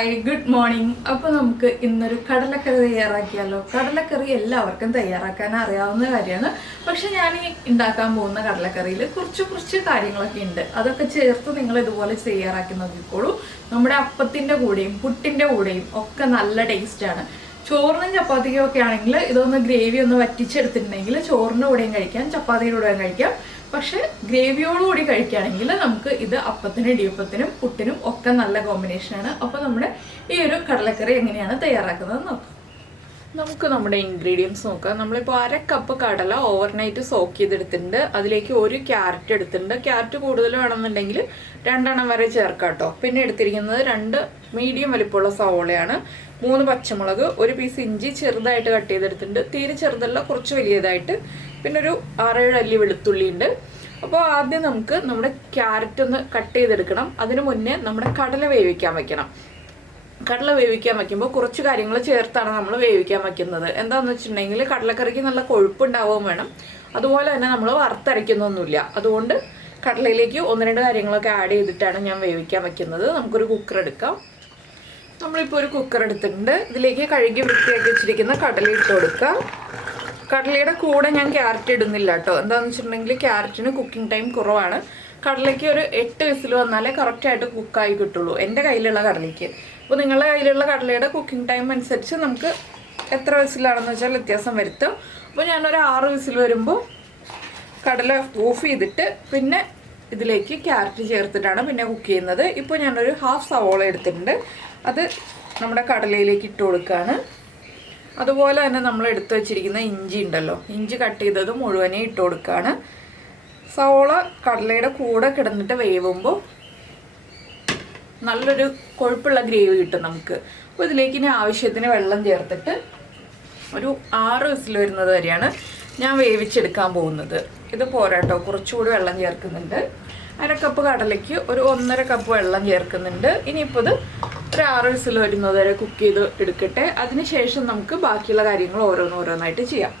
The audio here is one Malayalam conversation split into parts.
Hi good morning. അപ്പോൾ നമുക്ക് ഇന്നൊരു കടലക്കറി തയ്യാറാക്കിയാലോ. കടലക്കറി എല്ലാവർക്കും തയ്യാറാക്കാൻ അറിയാവുന്ന കാര്യമാണ്. പക്ഷെ ഞാൻ ഈ ഉണ്ടാക്കാൻ പോകുന്ന കടലക്കറിയിൽ കുറച്ച് കാര്യങ്ങളൊക്കെ ഉണ്ട്. അതൊക്കെ ചേർത്ത് നിങ്ങൾ ഇതുപോലെ തയ്യാറാക്കി നോക്കിക്കോളൂ. നമ്മുടെ അപ്പത്തിൻ്റെ കൂടെയും പുട്ടിൻ്റെ കൂടെയും ഒക്കെ നല്ല ടേസ്റ്റാണ്. ചോറിനും ചപ്പാത്തിക്കും ഒക്കെ ആണെങ്കിൽ ഇതൊന്ന് ഗ്രേവി ഒന്ന് വറ്റിച്ചെടുത്തിട്ടുണ്ടെങ്കിൽ ചോറിൻ്റെ കൂടെയും കഴിക്കാം, ചപ്പാത്തിയുടെ കൂടെയും കഴിക്കാം. പക്ഷെ ഗ്രേവിയോടുകൂടി കഴിക്കുകയാണെങ്കിൽ നമുക്ക് ഇത് അപ്പത്തിനും ഇടിയപ്പത്തിനും പുട്ടിനും ഒക്കെ നല്ല കോമ്പിനേഷനാണ്. അപ്പോൾ നമ്മുടെ ഈ ഒരു കടലക്കറി എങ്ങനെയാണ് തയ്യാറാക്കുന്നത് നോക്കാം. നമുക്ക് നമ്മുടെ ഇൻഗ്രീഡിയൻസ് നോക്കാം. നമ്മളിപ്പോൾ 1/2 കപ്പ് കടല ഓവർനൈറ്റ് സോക്ക് ചെയ്തെടുത്തിട്ടുണ്ട്. അതിലേക്ക് 1 ക്യാരറ്റ് എടുത്തിട്ടുണ്ട്. ക്യാരറ്റ് കൂടുതൽ വേണമെന്നുണ്ടെങ്കിൽ 2 എണ്ണം വരെ ചേർക്കാം കേട്ടോ. പിന്നെ എടുത്തിരിക്കുന്നത് 2 മീഡിയം വലിപ്പമുള്ള സവോളയാണ്, 3 പച്ചമുളക്, 1 പീസ് ഇഞ്ചി ചെറുതായിട്ട് കട്ട് ചെയ്തെടുത്തിട്ടുണ്ട്. തീരെ ചെറുതല്ല, കുറച്ച് വലിയതായിട്ട്. പിന്നെ ഒരു 6-7 അല്ലി വെളുത്തുള്ളി ഉണ്ട്. അപ്പോൾ ആദ്യം നമുക്ക് നമ്മുടെ ക്യാരറ്റ് ഒന്ന് കട്ട് ചെയ്തെടുക്കണം. അതിന് മുന്നേ നമ്മുടെ കടല വേവിക്കാൻ വെക്കണം. കടല വേവിക്കാൻ വയ്ക്കുമ്പോൾ കുറച്ച് കാര്യങ്ങൾ ചേർത്താണ് നമ്മൾ വേവിക്കാൻ വയ്ക്കുന്നത്. എന്താണെന്ന് വെച്ചിട്ടുണ്ടെങ്കിൽ കടലക്കറിക്ക് നല്ല കൊഴുപ്പുണ്ടാവുകയും വേണം. അതുപോലെ തന്നെ നമ്മൾ വറുത്തരയ്ക്കുന്നൊന്നുമില്ല. അതുകൊണ്ട് കടലയിലേക്ക് 1-2 കാര്യങ്ങളൊക്കെ ആഡ് ചെയ്തിട്ടാണ് ഞാൻ വേവിക്കാൻ വയ്ക്കുന്നത്. നമുക്കൊരു കുക്കർ എടുക്കാം. നമ്മളിപ്പോൾ ഒരു കുക്കർ എടുത്തിട്ടുണ്ട്. ഇതിലേക്ക് കഴുകി വൃത്തിയാക്കി വെച്ചിരിക്കുന്ന കടല ഇട്ട് കൊടുക്കുക. കടലയുടെ കൂടെ ഞാൻ ക്യാരറ്റ് ഇടുന്നില്ല കേട്ടോ. എന്താണെന്ന് വെച്ചിട്ടുണ്ടെങ്കിൽ ക്യാരറ്റിന് കുക്കിംഗ് ടൈം കുറവാണ്. കടലയ്ക്ക് ഒരു 8 വിസിൽ വന്നാലേ കറക്റ്റായിട്ട് കുക്കായി കിട്ടുള്ളൂ എൻ്റെ കയ്യിലുള്ള കടലയ്ക്ക്. അപ്പോൾ നിങ്ങളുടെ കയ്യിലുള്ള കടലയുടെ കുക്കിംഗ് ടൈം അനുസരിച്ച് നമുക്ക് എത്ര വിസിലാണെന്ന് വെച്ചാൽ വ്യത്യാസം വരുത്തും. അപ്പോൾ ഞാനൊരു 6 വിസിൽ വരുമ്പോൾ കടല ഓഫ് ചെയ്തിട്ട് പിന്നെ ഇതിലേക്ക് ക്യാരറ്റ് ചേർത്തിട്ടാണ് പിന്നെ കുക്ക് ചെയ്യുന്നത്. ഇപ്പോൾ ഞാനൊരു 1/2 സവോള എടുത്തിട്ടുണ്ട്. അത് നമ്മുടെ കടലയിലേക്ക് ഇട്ട് കൊടുക്കുകയാണ്. അതുപോലെ തന്നെ നമ്മൾ എടുത്തു വെച്ചിരിക്കുന്ന ഇഞ്ചി ഉണ്ടല്ലോ, ഇഞ്ചി കട്ട് ചെയ്തത് മുഴുവനെ ഇട്ട് കൊടുക്കുകയാണ്. സവോള കടലയുടെ കൂടെ കിടന്നിട്ട് വേവുമ്പോൾ നല്ലൊരു കൊഴുപ്പുള്ള ഗ്രേവി കിട്ടും നമുക്ക്. അപ്പോൾ ഇതിലേക്ക് ഇനി ആവശ്യത്തിന് വെള്ളം ചേർത്തിട്ട് ഒരു 6 വിസിൽ വരുന്നത് വരെയാണ് ഞാൻ വേവിച്ചെടുക്കാൻ പോകുന്നത്. ഇത് പോരാട്ടോ, കുറച്ചുകൂടി വെള്ളം ചേർക്കുന്നുണ്ട്. 1/2 കപ്പ് കടലയ്ക്ക് ഒരു 1.5 കപ്പ് വെള്ളം ചേർക്കുന്നുണ്ട്. ഇനിയിപ്പോൾ ഇത് ഒരു 6 വിസിൽ വരുന്നത് വരെ കുക്ക് ചെയ്ത് എടുക്കട്ടെ. അതിനുശേഷം നമുക്ക് ബാക്കിയുള്ള കാര്യങ്ങൾ ഓരോന്നായിട്ട് ചെയ്യാം.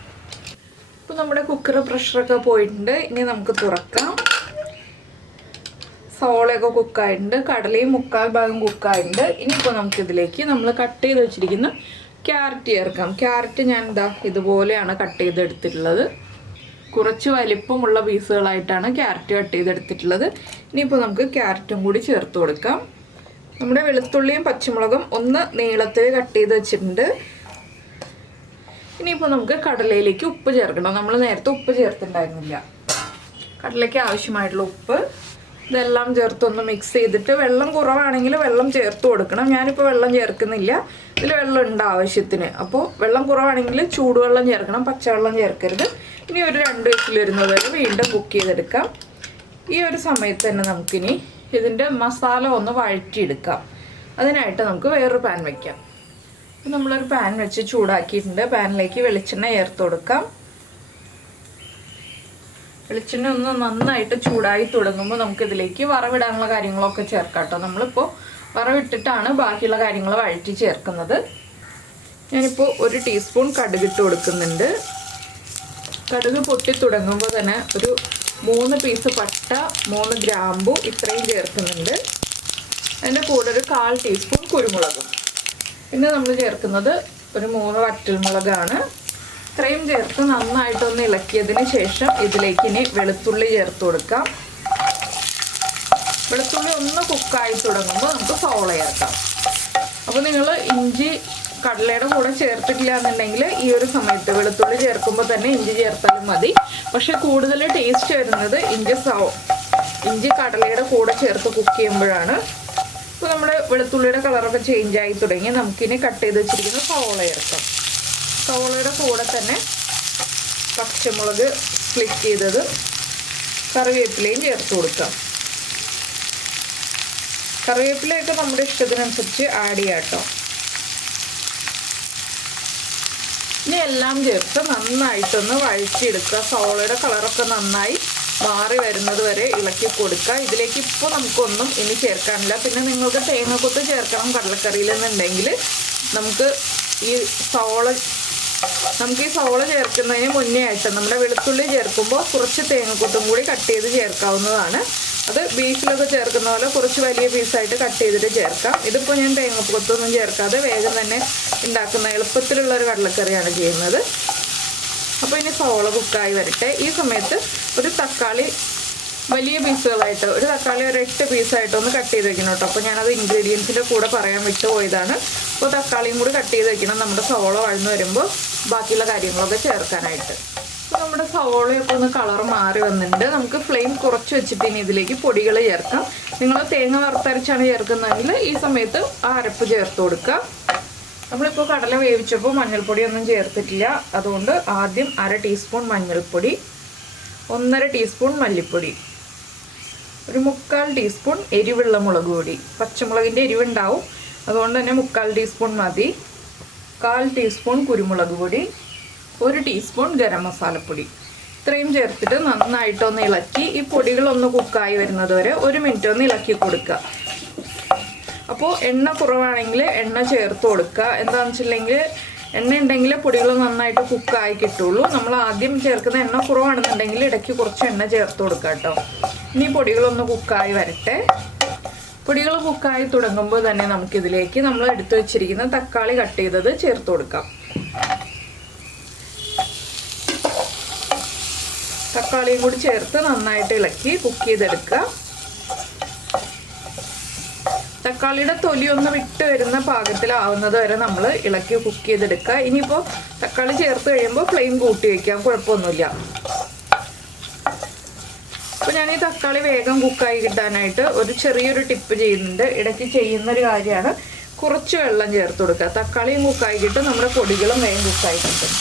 ഇപ്പോൾ നമ്മുടെ കുക്കർ പ്രഷറൊക്കെ പോയിട്ടുണ്ട്. ഇനി നമുക്ക് തുറക്കാം. സവോളയൊക്കെ കുക്കായിട്ടുണ്ട്, കടലയും 3/4 ഭാഗം കുക്കായിട്ടുണ്ട്. ഇനിയിപ്പോൾ നമുക്കിതിലേക്ക് നമ്മൾ കട്ട് ചെയ്ത് വെച്ചിരിക്കുന്ന ക്യാരറ്റ് ചേർക്കാം. ക്യാരറ്റ് ഞാൻ ഇതുപോലെയാണ് കട്ട് ചെയ്തെടുത്തിട്ടുള്ളത്. കുറച്ച് വലിപ്പമുള്ള പീസുകളായിട്ടാണ് ക്യാരറ്റ് കട്ട് ചെയ്തെടുത്തിട്ടുള്ളത്. ഇനിയിപ്പോൾ നമുക്ക് ക്യാരറ്റും കൂടി ചേർത്ത് കൊടുക്കാം. നമ്മുടെ വെളുത്തുള്ളിയും പച്ചമുളകും ഒന്ന് നീളത്തിൽ കട്ട് ചെയ്ത് വെച്ചിട്ടുണ്ട്. ഇനിയിപ്പോൾ നമുക്ക് കടലയിലേക്ക് ഉപ്പ് ചേർക്കണം. നമ്മൾ നേരത്തെ ഉപ്പ് ചേർത്തിട്ടുണ്ടായിരുന്നില്ല. കടലയ്ക്ക് ആവശ്യമായിട്ടുള്ള ഉപ്പ് ഇതെല്ലാം ചേർത്തൊന്ന് മിക്സ് ചെയ്തിട്ട്, വെള്ളം കുറവാണെങ്കിൽ വെള്ളം ചേർത്ത് കൊടുക്കണം. ഞാനിപ്പോൾ വെള്ളം ചേർക്കുന്നില്ല, ഇതിൽ വെള്ളം ഉണ്ട് ആവശ്യത്തിന്. അപ്പോൾ വെള്ളം കുറവാണെങ്കിൽ ചൂടുവെള്ളം ചേർക്കണം, പച്ചവെള്ളം ചേർക്കരുത്. ഇനി ഒരു 2 വിസിൽ വരുന്നത് വരെ വീണ്ടും കുക്ക് ചെയ്തെടുക്കാം. ഈ ഒരു സമയത്ത് തന്നെ നമുക്കിനി ഇതിൻ്റെ മസാല ഒന്ന് വഴറ്റിയെടുക്കാം. അതിനായിട്ട് നമുക്ക് വേറൊരു പാൻ വയ്ക്കാം. നമ്മളൊരു പാൻ വെച്ച് ചൂടാക്കിയിട്ടുണ്ട്. പാനിലേക്ക് വെളിച്ചെണ്ണ ചേർത്ത് കൊടുക്കാം. വെളിച്ചെണ്ണ ഒന്ന് നന്നായിട്ട് ചൂടായി തുടങ്ങുമ്പോൾ നമുക്കിതിലേക്ക് വറവിടാനുള്ള കാര്യങ്ങളൊക്കെ ചേർക്കാം കേട്ടോ. നമ്മളിപ്പോൾ വറവിട്ടിട്ടാണ് ബാക്കിയുള്ള കാര്യങ്ങൾ വഴറ്റി ചേർക്കുന്നത്. ഞാനിപ്പോൾ 1 ടീസ്പൂൺ കടുകിട്ട് കൊടുക്കുന്നുണ്ട്. കടുക് പൊട്ടി തുടങ്ങുമ്പോൾ തന്നെ ഒരു 3 പീസ് പട്ട, 3 ഗ്രാമ്പു ഇത്രയും ചേർക്കുന്നുണ്ട്. അതിൻ്റെ കൂടെ ഒരു 1/4 ടീസ്പൂൺ കുരുമുളകും. പിന്നെ നമ്മൾ ചേർക്കുന്നത് ഒരു 3 വറ്റൽമുളകാണ്. ഇത്രയും ചേർത്ത് നന്നായിട്ടൊന്ന് ഇളക്കിയതിന് ശേഷം ഇതിലേക്ക് ഇനി വെളുത്തുള്ളി ചേർത്ത് കൊടുക്കാം. വെളുത്തുള്ളി ഒന്ന് കുക്കായി തുടങ്ങുമ്പോൾ നമുക്ക് സവോള ചേർക്കാം. അപ്പോൾ നിങ്ങൾ ഇഞ്ചി കടലയുടെ കൂടെ ചേർത്തിട്ടില്ല എന്നുണ്ടെങ്കിൽ ഈ ഒരു സമയത്ത് വെളുത്തുള്ളി ചേർക്കുമ്പോൾ തന്നെ ഇഞ്ചി ചേർത്താലും മതി. പക്ഷെ കൂടുതൽ ടേസ്റ്റ് വരുന്നത് ഇഞ്ചി കടലയുടെ കൂടെ ചേർത്ത് കുക്ക് ചെയ്യുമ്പോഴാണ്. ഇപ്പോൾ നമ്മുടെ വെളുത്തുള്ളിയുടെ കളറൊക്കെ ചേഞ്ചായി തുടങ്ങി. നമുക്കിനി കട്ട് ചെയ്ത് വെച്ചിരിക്കുന്ന സവോള ചേർക്കാം. സവോളയുടെ കൂടെ തന്നെ പച്ചമുളക് സ്പ്ലിറ്റ് ചെയ്തത്, കറിവേപ്പിലയും ചേർത്ത് കൊടുക്കാം. കറിവേപ്പിലയൊക്കെ നമ്മുടെ ഇഷ്ടത്തിനനുസരിച്ച് ആഡ് ചെയ്യാം കേട്ടോ. ഇനി എല്ലാം ചേർത്ത് നന്നായിട്ടൊന്ന് വഴറ്റിയെടുക്കുക. സവോളയുടെ കളറൊക്കെ നന്നായി മാറി വരുന്നത് വരെ ഇളക്കി കൊടുക്കുക. ഇതിലേക്ക് ഇപ്പോൾ നമുക്കൊന്നും ഇനി ചേർക്കാനില്ല. പിന്നെ നിങ്ങൾക്ക് തേങ്ങക്കൊത്ത് ചേർക്കണം കടലക്കറിയിൽ എന്നുണ്ടെങ്കിൽ നമുക്ക് ഈ സവോള ചേർക്കുന്നതിന് മുന്നേ ആയിട്ട് നമ്മുടെ വെളുത്തുള്ളി ചേർക്കുമ്പോൾ കുറച്ച് തേങ്ങക്കൊത്തും കൂടി കട്ട് ചെയ്ത് ചേർക്കാവുന്നതാണ്. അത് ബീഫിലൊക്കെ ചേർക്കുന്ന പോലെ കുറച്ച് വലിയ പീസായിട്ട് കട്ട് ചെയ്തിട്ട് ചേർക്കാം. ഇതിപ്പോൾ ഞാൻ തേങ്ങക്കൊത്തൊന്നും ചേർക്കാതെ വേഗം തന്നെ ഉണ്ടാക്കുന്ന എളുപ്പത്തിലുള്ളൊരു കടലക്കറിയാണ് ചെയ്യുന്നത്. അപ്പോൾ ഇനി സവോള കുക്കായി വരട്ടെ. ഈ സമയത്ത് ഒരു തക്കാളി വലിയ പീസുകളായിട്ട്, ഒരു തക്കാളി ഒരു 8 പീസായിട്ടൊന്ന് കട്ട് ചെയ്ത് വെക്കണം കേട്ടോ. അപ്പോൾ ഞാനത് ഇൻഗ്രീഡിയൻസിൻ്റെ കൂടെ പറയാൻ വിട്ടുപോയതാണ്. അപ്പോൾ തക്കാളിയും കൂടി കട്ട് ചെയ്ത് വെക്കണം നമ്മുടെ സവോള വഴന്ന് വരുമ്പോൾ ബാക്കിയുള്ള കാര്യങ്ങളൊക്കെ ചേർക്കാനായിട്ട്. അപ്പോൾ നമ്മുടെ സവോളയൊക്കെ ഒന്ന് കളർ മാറി വന്നിട്ടുണ്ട്. നമുക്ക് ഫ്ലെയിം കുറച്ച് വെച്ചിട്ട് ഇനി ഇതിലേക്ക് പൊടികൾ ചേർക്കാം. നിങ്ങൾ തേങ്ങ വറുത്തരച്ചാണ് ചേർക്കുന്നതെങ്കിൽ ഈ സമയത്ത് ആ അരപ്പ് ചേർത്ത് കൊടുക്കുക. നമ്മളിപ്പോൾ കടല വേവിച്ചപ്പോൾ മഞ്ഞൾപ്പൊടിയൊന്നും ചേർത്തിട്ടില്ല. അതുകൊണ്ട് ആദ്യം 1/2 ടീസ്പൂൺ മഞ്ഞൾപ്പൊടി, 1/2 ടീസ്പൂൺ മല്ലിപ്പൊടി, ഒരു 3/4 ടീസ്പൂൺ എരിവുള്ള മുളക് പൊടി. പച്ചമുളകിൻ്റെ എരിവുണ്ടാവും, അതുകൊണ്ട് തന്നെ 3/4 ടീസ്പൂൺ മതി. 1/4 ടീസ്പൂൺ കുരുമുളക് പൊടി, 1 ടീസ്പൂൺ ഗരം മസാലപ്പൊടി. ഇത്രയും ചേർത്തിട്ട് നന്നായിട്ടൊന്ന് ഇളക്കി ഈ പൊടികളൊന്ന് കുക്കായി വരുന്നത് വരെ 1 മിനിറ്റ് ഒന്ന് ഇളക്കി കൊടുക്കുക. അപ്പോൾ എണ്ണ കുറവാണെങ്കിൽ എണ്ണ ചേർത്ത് കൊടുക്കുക. എന്താണെന്ന് വെച്ചിട്ടുണ്ടെങ്കിൽ എണ്ണ ഉണ്ടെങ്കിൽ പൊടികൾ നന്നായിട്ട് കുക്കായി കിട്ടുള്ളൂ. നമ്മൾ ആദ്യം ചേർക്കുന്ന എണ്ണ കുറവാണെന്നുണ്ടെങ്കിൽ ഇടയ്ക്ക് കുറച്ച് എണ്ണ ചേർത്ത് കൊടുക്കുക കേട്ടോ. ഇനി പൊടികളൊന്ന് കുക്കായി വരട്ടെ. പൊടികൾ കുക്കായി തുടങ്ങുമ്പോൾ തന്നെ നമുക്കിതിലേക്ക് നമ്മൾ എടുത്തു വെച്ചിരിക്കുന്ന തക്കാളി കട്ട് ചെയ്തത് ചേർത്ത് കൊടുക്കാം. തക്കാളിയും കൂടി ചേർത്ത് നന്നായിട്ട് ഇളക്കി കുക്ക് ചെയ്തെടുക്കുക. തക്കാളിയുടെ തൊലി ഒന്ന് വിട്ട് വരുന്ന പാകത്തിലാവുന്നത് വരെ നമ്മൾ ഇളക്കി കുക്ക് ചെയ്തെടുക്കുക. ഇനിയിപ്പോൾ തക്കാളി ചേർത്ത് കഴിയുമ്പോൾ ഫ്ലെയിം കൂട്ടി വയ്ക്കാം, കുഴപ്പമൊന്നുമില്ല. അപ്പോൾ ഞാൻ ഈ തക്കാളി വേഗം കുക്കായി കിട്ടാനായിട്ട് ഒരു ചെറിയൊരു ടിപ്പ് ചെയ്യുന്നുണ്ട്. ഇടയ്ക്ക് ചെയ്യുന്നൊരു കാര്യമാണ്, കുറച്ച് വെള്ളം ചേർത്ത് കൊടുക്കുക. തക്കാളിയും കുക്കായി കിട്ടും, നമ്മുടെ പൊടികളും വേഗം കുക്കായി കിട്ടും.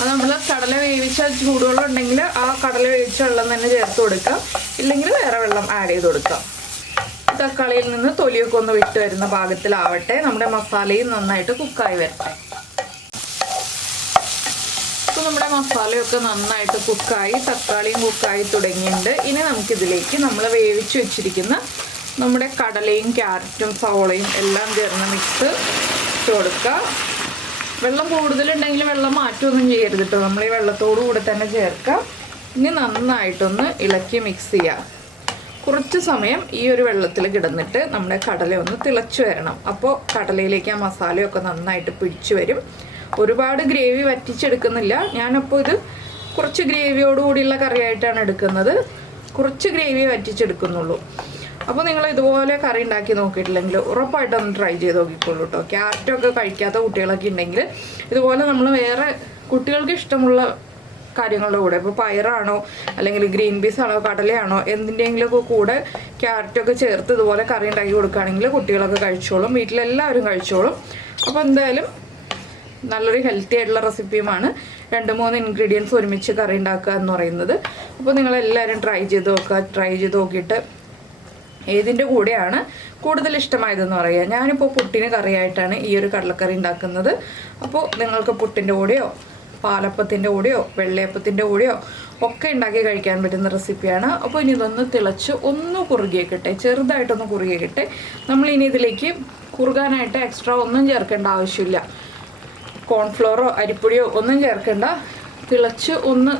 അത് നമ്മൾ കടല വേവിച്ച ചൂടുവെള്ളം ഉണ്ടെങ്കിൽ ആ കടല വേവിച്ച വെള്ളം തന്നെ ചേർത്ത് കൊടുക്കാം, ഇല്ലെങ്കിൽ വേറെ വെള്ളം ആഡ് ചെയ്ത് കൊടുക്കാം. തക്കാളിയിൽ നിന്ന് തൊലിയൊക്കെ ഒന്ന് വിട്ട് വരുന്ന പാകത്തിലാവട്ടെ. നമ്മുടെ മസാലയും നന്നായിട്ട് കുക്കായി വരട്ടെ. അപ്പോൾ നമ്മുടെ മസാലയൊക്കെ നന്നായിട്ട് കുക്കായി, തക്കാളിയും കുക്കായി തുടങ്ങിയിട്ടുണ്ട്. ഇനി നമുക്കിതിലേക്ക് നമ്മൾ വേവിച്ച് വെച്ചിരിക്കുന്ന നമ്മുടെ കടലയും ക്യാരറ്റും സവോളയും എല്ലാം ചേർന്ന് മിക്സ് ഇട്ട് കൊടുക്കുക. വെള്ളം കൂടുതലുണ്ടെങ്കിൽ വെള്ളം മാറ്റുമൊന്നും ചെയ്യരുത് കേട്ടോ, നമ്മൾ ഈ വെള്ളത്തോടു കൂടെ തന്നെ ചേർക്കാം. ഇനി നന്നായിട്ടൊന്ന് ഇളക്കി മിക്സ് ചെയ്യുക. കുറച്ച് സമയം ഈ ഒരു വെള്ളത്തിൽ കിടന്നിട്ട് നമ്മുടെ കടല ഒന്ന് തിളച്ച് വരണം. അപ്പോൾ കടലയിലേക്ക് ആ മസാലയൊക്കെ നന്നായിട്ട് പിടിച്ചു വരും. ഒരുപാട് ഗ്രേവി വറ്റിച്ചെടുക്കുന്നില്ല, ഞാനപ്പോൾ ഇത് കുറച്ച് ഗ്രേവിയോടുകൂടിയുള്ള കറിയായിട്ടാണ് എടുക്കുന്നത്. കുറച്ച് ഗ്രേവി വറ്റിച്ചെടുക്കുന്നുള്ളൂ. അപ്പോൾ നിങ്ങൾ ഇതുപോലെ കറി ഉണ്ടാക്കി നോക്കിയിട്ടില്ലെങ്കിൽ ഉറപ്പായിട്ടൊന്ന് ട്രൈ ചെയ്ത് നോക്കിക്കോളൂ കേട്ടോ. ക്യാരറ്റൊക്കെ കഴിക്കാത്ത കുട്ടികളൊക്കെ ഉണ്ടെങ്കിൽ ഇതുപോലെ നമ്മൾ വേറെ കുട്ടികൾക്ക് ഇഷ്ടമുള്ള കാര്യങ്ങളുടെ കൂടെ, ഇപ്പോൾ പയറാണോ അല്ലെങ്കിൽ ഗ്രീൻ പീസ് ആണോ കടലയാണോ എന്തിൻ്റെയെങ്കിലുമൊക്കെ കൂടെ ക്യാരറ്റൊക്കെ ചേർത്ത് ഇതുപോലെ കറി ഉണ്ടാക്കി കൊടുക്കുകയാണെങ്കിൽ കുട്ടികളൊക്കെ കഴിച്ചോളും, വീട്ടിലെല്ലാവരും കഴിച്ചോളും. അപ്പോൾ എന്തായാലും നല്ലൊരു ഹെൽത്തി ആയിട്ടുള്ള റെസിപ്പിയുമാണ് 2-3 ഇൻഗ്രീഡിയൻസ് ഒരുമിച്ച് കറി ഉണ്ടാക്കുക എന്ന് പറയുന്നത്. അപ്പോൾ നിങ്ങളെല്ലാവരും ട്രൈ ചെയ്ത് നോക്കുക. ട്രൈ ചെയ്ത് നോക്കിയിട്ട് ഏതിൻ്റെ കൂടെയാണ് കൂടുതൽ ഇഷ്ടമായതെന്ന് പറയുക. ഞാനിപ്പോൾ പുട്ടിന് കറിയായിട്ടാണ് ഈ ഒരു കടലക്കറി ഉണ്ടാക്കുന്നത്. അപ്പോൾ നിങ്ങൾക്ക് പുട്ടിൻ്റെ കൂടെയോ പാലപ്പത്തിൻ്റെ കൂടെയോ വെള്ളയപ്പത്തിൻ്റെ കൂടെയോ ഒക്കെ ഉണ്ടാക്കി കഴിക്കാൻ പറ്റുന്ന റെസിപ്പിയാണ്. അപ്പോൾ ഇനി ഇതൊന്ന് തിളച്ച് ഒന്ന് കുറുകിയേക്കട്ടെ, ചെറുതായിട്ടൊന്ന് കുറുകിയേക്കട്ടെ. നമ്മളിനി ഇതിലേക്ക് കുറുകാനായിട്ട് എക്സ്ട്രാ ഒന്നും ചേർക്കേണ്ട ആവശ്യമില്ല. കോൺഫ്ലോറോ അരിപ്പൊടിയോ ഒന്നും ചേർക്കേണ്ട. തിളച്ച് ഒന്ന്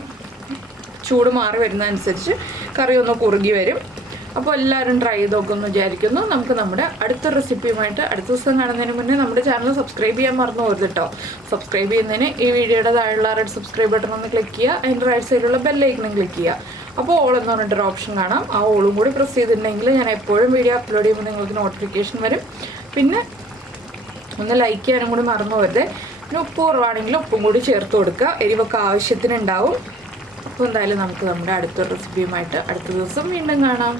ചൂട് മാറി വരുന്നതനുസരിച്ച് കറി ഒന്ന് കുറുകി വരും. അപ്പോൾ എല്ലാവരും ട്രൈ ചെയ്ത് നോക്കുമെന്ന് വിചാരിക്കുന്നു. നമുക്ക് നമ്മുടെ അടുത്ത റെസിപ്പിയുമായിട്ട് അടുത്ത ദിവസം കാണുന്നതിന് മുന്നേ നമ്മുടെ ചാനൽ സബ്സ്ക്രൈബ് ചെയ്യാൻ മറന്നു പോകരുത് കേട്ടോ. സബ്സ്ക്രൈബ് ചെയ്യുന്നതിന് ഈ വീഡിയോയുടെ താഴെയുള്ള റെഡ് സബ്സ്ക്രൈബ് ബട്ടൺ ഒന്ന് ക്ലിക്ക് ചെയ്യുക, അതിൻ്റെ റൈറ്റ് സൈഡിലുള്ള ബെല്ലൈക്കണും ക്ലിക്ക് ചെയ്യുക. അപ്പോൾ ഓൾ എന്ന് പറഞ്ഞിട്ടൊരു ഓപ്ഷൻ കാണാം, ആ ഓളും കൂടി പ്രസ് ചെയ്തിട്ടുണ്ടെങ്കിൽ ഞാൻ എപ്പോഴും വീഡിയോ അപ്ലോഡ് ചെയ്യുമ്പോൾ നിങ്ങൾക്ക് നോട്ടിഫിക്കേഷൻ വരും. പിന്നെ ഒന്ന് ലൈക്ക് ചെയ്യാനും കൂടി മറന്നു പോകരുത്. പിന്നെ ഉപ്പ് കുറവാണെങ്കിൽ ഉപ്പും കൂടി ചേർത്ത് കൊടുക്കുക, എരിവൊക്കെ ആവശ്യത്തിനുണ്ടാവും. അപ്പോൾ എന്തായാലും നമുക്ക് നമ്മുടെ അടുത്ത റെസിപ്പിയുമായിട്ട് അടുത്ത ദിവസം വീണ്ടും കാണാം.